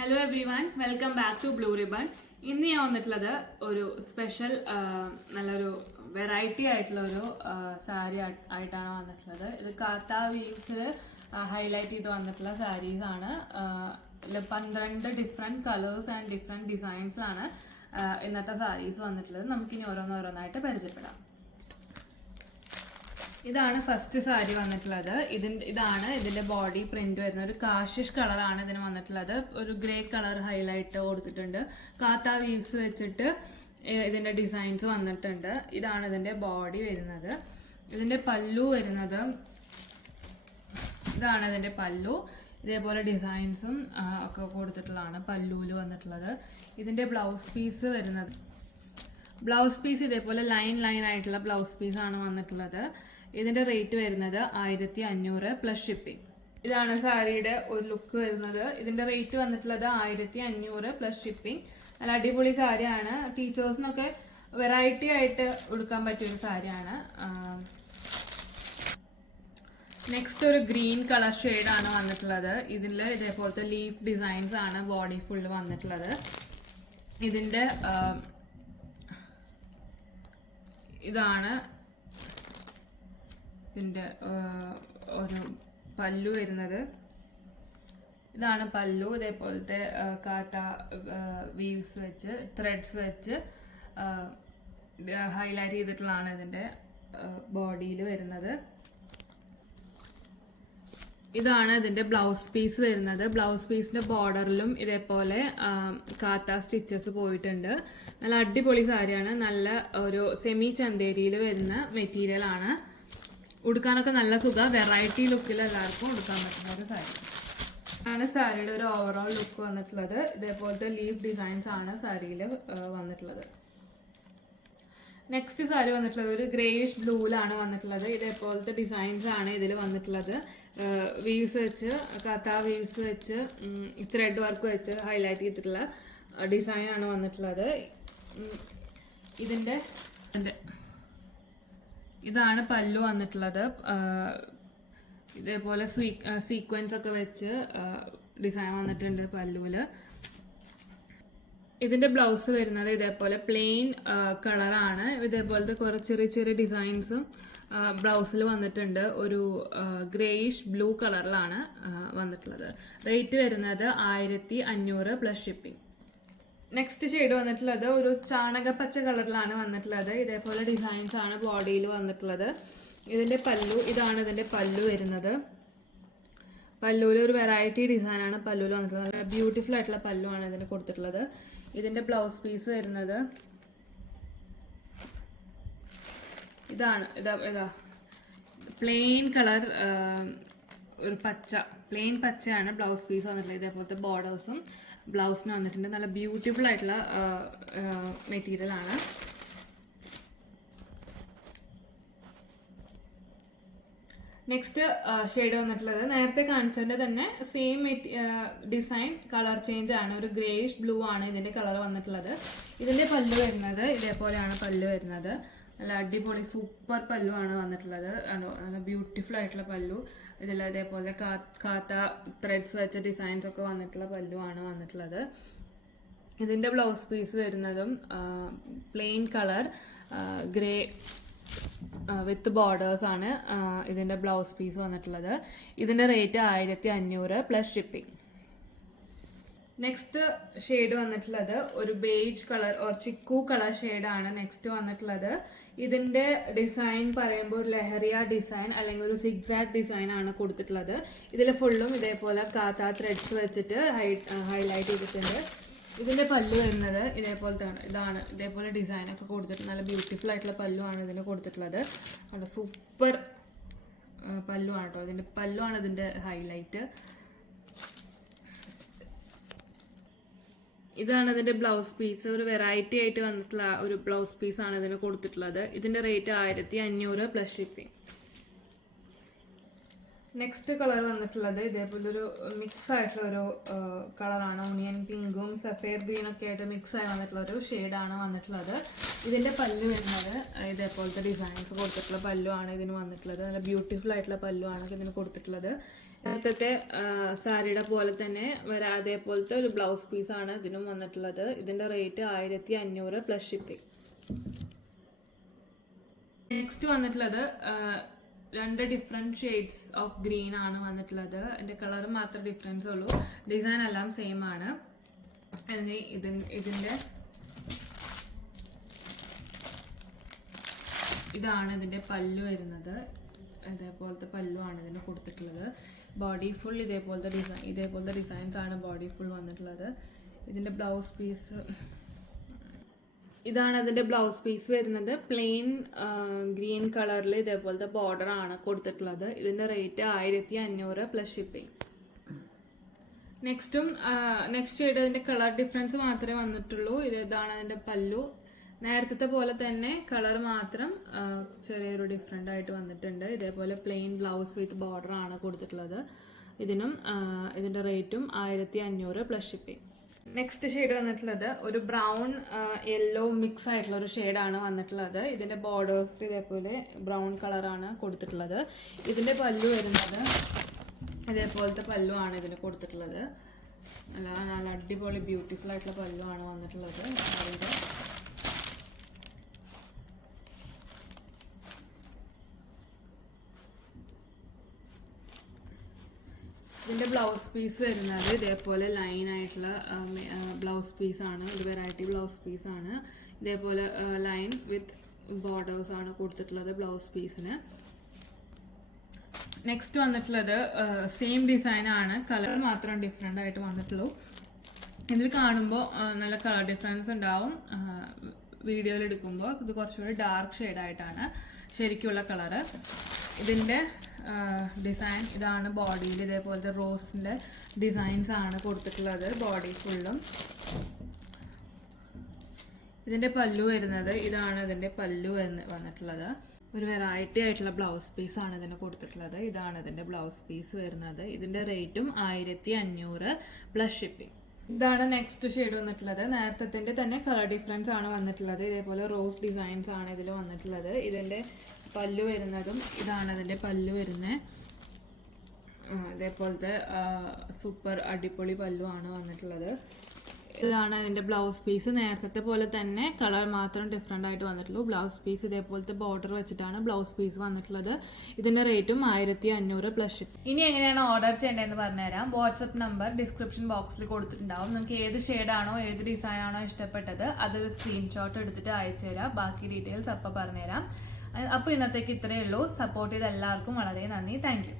Hello everyone, welcome back to Blue Ribbon. ഇന്ന് ഞാൻ വന്നിട്ടുള്ളത് ഒരു സ്പെഷ്യൽ നല്ലൊരു വെറൈറ്റി ആയിട്ടുള്ള ഒരു സാരി ആയിട്ടാണ് വന്നിട്ടുള്ളത്. ഇത് കാത്ത വീവ്സിൽ ഹൈലൈറ്റ് ചെയ്ത് വന്നിട്ടുള്ള സാരീസ് ആണ്. 12 ഡിഫറെന്റ് കളേഴ്സ് ആൻഡ് ഡിഫറെന്റ് ഡിസൈൻസിലാണ് ഇന്നത്തെ സാരീസ് വന്നിട്ടുള്ളത്. നമുക്കിനി ഓരോന്നോരോന്നായിട്ട് പരിചയപ്പെടാം. ഇതാണ് ഫസ്റ്റ് സാരി വന്നിട്ടുള്ളത്. ഇതാണ് ഇതിന്റെ ബോഡി പ്രിന്റ് വരുന്നത്. ഒരു കാഷിഷ് കളറാണ് ഇതിന് വന്നിട്ടുള്ളത്. ഒരു ഗ്രേ കളർ ഹൈലൈറ്റ് കൊടുത്തിട്ടുണ്ട്. കാത്ത വീവ്സ് വെച്ചിട്ട് ഇതിന്റെ ഡിസൈൻസ് വന്നിട്ടുണ്ട്. ഇതാണ് ഇതിന്റെ ബോഡി വരുന്നത്. ഇതിന്റെ പല്ലു വരുന്നത് ഇതാണ് ഇതിന്റെ പല്ലു. ഇതേപോലെ ഡിസൈൻസും ഒക്കെ കൊടുത്തിട്ടുള്ളതാണ് പല്ലുവിൽ വന്നിട്ടുള്ളത്. ഇതിന്റെ ബ്ലൗസ് പീസ് വരുന്നത് ഇതേപോലെ ലൈൻ ആയിട്ടുള്ള ബ്ലൗസ് പീസ് ആണ് വന്നിട്ടുള്ളത്. ഇതിന്റെ റേറ്റ് വരുന്നത് 1500 പ്ലസ് ഷിപ്പിംഗ്. ഇതാണ് സാരിയുടെ ഒരു ലുക്ക് വരുന്നത്. ഇതിന്റെ റേറ്റ് വന്നിട്ടുള്ളത് 1500 പ്ലസ് ഷിപ്പിംഗ്. നല്ല അടിപൊളി സാരിയാണ്. ടീച്ചേഴ്സിനൊക്കെ വെറൈറ്റി ആയിട്ട് ഉടുക്കാൻ പറ്റിയ ഒരു സാരിയാണ്. നെക്സ്റ്റ് ഒരു ഗ്രീൻ കളർ ഷെയ്ഡാണ് വന്നിട്ടുള്ളത്. ഇതിൽ ഇതേപോലത്തെ ലീഫ് ഡിസൈൻസ് ആണ് ബോഡി ഫുള്ള് വന്നിട്ടുള്ളത്. ഇതാണ് ഇതിന്റെ ഒരു പല്ലു വരുന്നത്. ഇതാണ് പല്ലു. ഇതേപോലത്തെ കാത്ത വീവ്സ് വെച്ച് ത്രെഡ്സ് വെച്ച് ഹൈലൈറ്റ് ചെയ്തിട്ടുള്ളതാണ് ഇതിന്റെ ബോഡിയിൽ വരുന്നത്. ഇതാണ് ഇതിന്റെ ബ്ലൗസ് പീസ് വരുന്നത്. ബ്ലൗസ് പീസിന്റെ ബോർഡറിലും ഇതേപോലെ കാത്ത സ്റ്റിച്ചസ് പോയിട്ടുണ്ട്. നല്ല അടിപൊളി സാരിയാണ്. നല്ല ഒരു സെമി ചന്തേരിയിൽ വരുന്ന മെറ്റീരിയൽ ആണ്. ഉടുക്കാനൊക്കെ നല്ല സുഖ, വെറൈറ്റി ലുക്കിൽ എല്ലാവർക്കും ഉടുക്കാൻ പറ്റുന്ന ഒരു സാരി ആണ്. സാരിയുടെ ഒരു ഓവറോൾ ലുക്ക് വന്നിട്ടുള്ളത്. ഇതേപോലത്തെ ലീഫ് ഡിസൈൻസ് ആണ് സാരിയിൽ വന്നിട്ടുള്ളത്. നെക്സ്റ്റ് സാരി വന്നിട്ടുള്ളത് ഒരു ഗ്രേയിഷ് ബ്ലൂവിലാണ് വന്നിട്ടുള്ളത്. ഇതേപോലത്തെ ഡിസൈൻസ് ആണ് ഇതിൽ വന്നിട്ടുള്ളത്. വീവ്സ് വെച്ച് കാത്ത വീവ്സ് വെച്ച് ത്രെഡ് വർക്ക് വെച്ച് ഹൈലൈറ്റ് ചെയ്തിട്ടുള്ള ഡിസൈൻ ആണ് വന്നിട്ടുള്ളത്. ഇതാണ് പല്ലു വന്നിട്ടുള്ളത്. ഇതേപോലെ സീക്വൻസ് ഒക്കെ വെച്ച് ഡിസൈൻ വന്നിട്ടുണ്ട് പല്ലുവില്. ഇതിന്റെ ബ്ലൗസ് വരുന്നത് ഇതേപോലെ പ്ലെയിൻ കളറാണ്. ഇതേപോലത്തെ കുറെ ചെറിയ ഡിസൈൻസും ബ്ലൗസിൽ വന്നിട്ടുണ്ട്. ഒരു ഗ്രേയിഷ് ബ്ലൂ കളറിലാണ് വന്നിട്ടുള്ളത്. റേറ്റ് വരുന്നത് 1500 പ്ലസ് ഷിപ്പിംഗ്. നെക്സ്റ്റ് ഷെയ്ഡ് വന്നിട്ടുള്ളത് ഒരു ചാണകപ്പച്ച കളറിലാണ് വന്നിട്ടുള്ളത്. ഇതേപോലെ ഡിസൈൻസ് ആണ് ബോഡിയിൽ വന്നിട്ടുള്ളത്. ഇതാണ് ഇതിന്റെ പല്ലു വരുന്നത്. പല്ലുവിൽ ഒരു വെറൈറ്റി ഡിസൈൻ ആണ് പല്ലുവിൽ വന്നിട്ടുള്ളത്. നല്ല ബ്യൂട്ടിഫുൾ ആയിട്ടുള്ള പല്ലു ആണ് ഇതിന് കൊടുത്തിട്ടുള്ളത്. ഇതിന്റെ ബ്ലൗസ് പീസ് വരുന്നത് ഇതാ പ്ലെയിൻ കളർ, ഒരു പ്ലെയിൻ പച്ചയാണ് ബ്ലൗസ് പീസ് വന്നിട്ടുള്ളത്. ഇതേപോലത്തെ ബോർഡേഴ്സും ബ്ലൗസിന് വന്നിട്ടുണ്ട്. നല്ല ബ്യൂട്ടിഫുൾ ആയിട്ടുള്ള മെറ്റീരിയൽ ആണ്. നെക്സ്റ്റ് ഷെയ്ഡ് വന്നിട്ടുള്ളത് നേരത്തെ കാണിച്ചതിന്റെ തന്നെ സെയിം ഡിസൈൻ, കളർ ചേഞ്ച് ആണ്. ഒരു ഗ്രേയിഷ് ബ്ലൂ ആണ് ഇതിന്റെ കളർ വന്നിട്ടുള്ളത്. ഇതിന്റെ പല്ലു വരുന്നത് ഇതേപോലെയാണ് പല്ലു വരുന്നത്. നല്ല അടിപൊളി സൂപ്പർ പല്ലു ആണ് വന്നിട്ടുള്ളത്. നല്ല ബ്യൂട്ടിഫുൾ ആയിട്ടുള്ള പല്ലു. ഇതിൽ ഇതേപോലെ കാത്ത ത്രെഡ്സ് വെച്ച ഡിസൈൻസ് ഒക്കെ വന്നിട്ടുള്ള പല്ലു ആണ് വന്നിട്ടുള്ളത്. ഇതിന്റെ ബ്ലൗസ് പീസ് വരുന്നതും plain colour grey with borders ആണ് ഇതിന്റെ ബ്ലൗസ് പീസ് വന്നിട്ടുള്ളത്. ഇതിന്റെ rate 1500 plus shipping. Next shade വന്നിട്ടുള്ളത് ഒരു beige colour or chikoo colour ഷെയ്ഡാണ് നെക്സ്റ്റ് വന്നിട്ടുള്ളത്. ഇതിന്റെ ഡിസൈൻ പറയുമ്പോൾ ഒരു ലഹരിയ ഡിസൈൻ അല്ലെങ്കിൽ ഒരു സിഗ്സാഗ് ഡിസൈൻ ആണ് കൊടുത്തിട്ടുള്ളത്. ഇതിൽ ഫുള്ളും ഇതേപോലെ കാത്ത ത്രെഡ്സ് വെച്ചിട്ട് ഹൈലൈറ്റ് ചെയ്തിട്ടുണ്ട്. ഇതിന്റെ പല്ലു വരുന്നത് ഇതാണ് ഇതേപോലെ ഡിസൈൻ ഒക്കെ കൊടുത്തിട്ട് നല്ല ബ്യൂട്ടിഫുൾ ആയിട്ടുള്ള പല്ലു ആണ് ഇതിന് കൊടുത്തിട്ടുള്ളത്. സൂപ്പർ പല്ലു ആണ് കേട്ടോ. ഇതിന്റെ പല്ലു ആണ് ഇതിന്റെ ഹൈലൈറ്റ്. ഇതാണ് ഇതിന്റെ ബ്ലൗസ് പീസ്. ഒരു വെറൈറ്റി ആയിട്ട് വന്നിട്ടുള്ള ഒരു ബ്ലൗസ് പീസ് ആണ് ഇതിന് കൊടുത്തിട്ടുള്ളത്. ഇതിന്റെ rate 1500 plus shipping. Next colour വന്നിട്ടുള്ളത് ഇതേപോലെ ഒരു മിക്സ് ആയിട്ടുള്ള ഒരു കളറാണ്. ഓണിയൻ പിങ്കും സഫേർ ഗ്രീനും ഒക്കെ ആയിട്ട് മിക്സ് ആയി വന്നിട്ടുള്ള ഒരു ഷെയ്ഡാണ് വന്നിട്ടുള്ളത്. ഇതിന്റെ പല്ലു വരുന്നത് ഇതേപോലത്തെ ഡിസൈൻസ് കൊടുത്തിട്ടുള്ള പല്ലു ആണ് ഇതിന് വന്നിട്ടുള്ളത്. നല്ല ബ്യൂട്ടിഫുൾ ആയിട്ടുള്ള പല്ലു ആണ് ഇതിന് കൊടുത്തിട്ടുള്ളത്. നേരത്തെ സാരിയുടെ പോലെ തന്നെ അതേപോലത്തെ ഒരു ബ്ലൗസ് പീസ് ആണ് ഇതിനും വന്നിട്ടുള്ളത്. ഇതിന്റെ റേറ്റ് 1500 പ്ലസ് ഷിപ്പിംഗ്. നെക്സ്റ്റ് വന്നിട്ടുള്ളത് 2 ഡിഫറെന്റ് ഷെയ്ഡ്സ് ഓഫ് ഗ്രീൻ ആണ് വന്നിട്ടുള്ളത്. അതിന്റെ കളർ മാത്രം ഡിഫറൻസ് ഉള്ളൂ, ഡിസൈൻ എല്ലാം സെയിം ആണ്. ഇതിന്റെ ഇതാണ് ഇതിന്റെ പല്ലു വരുന്നത്. ഇതേപോലത്തെ പല്ലു ആണ് ഇതിന് കൊടുത്തിട്ടുള്ളത്. ബോഡി ഫുൾ ഇതേപോലത്തെ ഡിസൈൻസ് ആണ് ബോഡി ഫുൾ വന്നിട്ടുള്ളത്. ഇതിന്റെ ബ്ലൗസ് പീസ് ഇതാണ് അതിന്റെ ബ്ലൗസ് പീസ് വരുന്നത്. പ്ലെയിൻ ഗ്രീൻ കളറിൽ ഇതേപോലത്തെ ബോർഡർ ആണ് കൊടുത്തിട്ടുള്ളത്. ഇതിന്റെ rate 1500 plus shipping. Next shade അതിന്റെ കളർ ഡിഫറൻസ് മാത്രമേ വന്നിട്ടുള്ളൂ. ഇതാണ് അതിന്റെ പല്ലു. നേരത്തെ പോലെ തന്നെ കളർ മാത്രം ചെറിയൊരു ഡിഫറെന്റ് ആയിട്ട് വന്നിട്ടുണ്ട്. ഇതേപോലെ പ്ലെയിൻ ബ്ലൗസ് വിത്ത് ബോർഡർ ആണ് കൊടുത്തിട്ടുള്ളത്. ഇതിന്റെ റേറ്റും 1500 പ്ലസ് ഷിപ്പിംഗ്. നെക്സ്റ്റ് ഷെയ്ഡ് വന്നിട്ടുള്ളത് ഒരു ബ്രൗൺ യെല്ലോ മിക്സ് ആയിട്ടുള്ള ഒരു ഷെയ്ഡാണ് വന്നിട്ടുള്ളത്. ഇതിന്റെ ബോർഡേഴ്സ് ഇതേപോലെ ബ്രൗൺ കളറാണ് കൊടുത്തിട്ടുള്ളത്. ഇതിന്റെ പല്ലു വരുന്നത് ഇതേപോലത്തെ പല്ലു ആണ് ഇതിന് കൊടുത്തിട്ടുള്ളത്. നല്ല അടിപൊളി ബ്യൂട്ടിഫുൾ ആയിട്ടുള്ള പല്ലു ആണ് വന്നിട്ടുള്ളത്. ഇതിന്റെ ബ്ലൗസ് പീസ് വരുന്നത് ഇതേപോലെ ലൈൻ ആയിട്ടുള്ള ബ്ലൗസ് പീസ് ആണ്. ഒരു വെറൈറ്റി ബ്ലൗസ് പീസ് ആണ്. ഇതേപോലെ ലൈൻ വിത്ത് ബോർഡേഴ്സ് ആണ് കൊടുത്തിട്ടുള്ളത് ബ്ലൗസ് പീസിന്. നെക്സ്റ്റ് വന്നിട്ടുള്ളത് സെയിം ഡിസൈൻ ആണ്, കളർ മാത്രം ഡിഫറെന്റ് ആയിട്ട് വന്നിട്ടുള്ളൂ. ഇതിൽ കാണുമ്പോൾ നല്ല കളർ ഡിഫറൻസ് ഉണ്ടാവും. വീഡിയോയിൽ എടുക്കുമ്പോൾ ഇത് കുറച്ചുകൂടി ഡാർക്ക് ഷെയ്ഡായിട്ടാണ് ശരിക്കുള്ള കളറ്. ഇതിന്റെ ഡിസൈൻ ഇതാണ്. ബോഡിയിൽ ഇതേപോലത്തെ റോസിന്റെ ഡിസൈൻസ് ആണ് കൊടുത്തിട്ടുള്ളത് ബോഡി ഫുള്ളും. ഇതിന്റെ പല്ലു വരുന്നത് ഇതാണ്. ഇതിന്റെ പല്ലു വന്നിട്ടുള്ളത് ഒരു വെറൈറ്റി ആയിട്ടുള്ള ബ്ലൗസ് പീസ് ആണ് ഇതിന് കൊടുത്തിട്ടുള്ളത്. ഇതാണ് ഇതിന്റെ ബ്ലൗസ് പീസ് വരുന്നത്. ഇതിന്റെ റേറ്റും 1500 പ്ലസ് ഷിപ്പിംഗ്. ഇതാണ് നെക്സ്റ്റ് ഷെയ്ഡ് വന്നിട്ടുള്ളത്. നേരത്തെ തന്നെ കളർ ഡിഫറൻസ് ആണ് വന്നിട്ടുള്ളത്. ഇതേപോലെ റോസ് ഡിസൈൻസ് ആണ് ഇതിൽ വന്നിട്ടുള്ളത്. ഇതിന്റെ പല്ലു വരുന്നതും ഇതാണ് ഇതിന്റെ പല്ലു വരുന്നത്. ഇതേപോലത്തെ സൂപ്പർ അടിപൊളി പല്ലു ആണ് വന്നിട്ടുള്ളത്. ഇതാണ് ഇതിന്റെ ബ്ലൗസ് പീസ്. നേരത്തെ പോലെ തന്നെ കളർ മാത്രം ഡിഫറെന്റ് ആയിട്ട് വന്നിട്ടുള്ളൂ. ബ്ലൗസ് പീസ് ഇതേപോലത്തെ ബോർഡർ വെച്ചിട്ടാണ് ബ്ലൗസ് പീസ് വന്നിട്ടുള്ളത്. ഇതിന്റെ റേറ്റും 1500 പ്ലസ് ഷിപ്പ്. ഇനി എങ്ങനെയാണ് ഓർഡർ ചെയ്യേണ്ടതെന്ന് പറഞ്ഞുതരാം. വാട്സ്ആപ്പ് നമ്പർ ഡിസ്ക്രിപ്ഷൻ ബോക്സിൽ കൊടുത്തിട്ടുണ്ടാവും. നിങ്ങൾക്ക് ഏത് ഷെയ്ഡാണോ ഏത് ഡിസൈൻ ആണോ ഇഷ്ടപ്പെട്ടത് അതൊരു സ്ക്രീൻഷോട്ട് എടുത്തിട്ട് അയച്ചു തരാം. ബാക്കി ഡീറ്റെയിൽസ് അപ്പം പറഞ്ഞുതരാം. അപ്പോൾ ഇന്നത്തേക്ക് ഇത്രയേ ഉള്ളൂ. സപ്പോർട്ട് ചെയ്ത എല്ലാവർക്കും വളരെ നന്ദി. Thank you.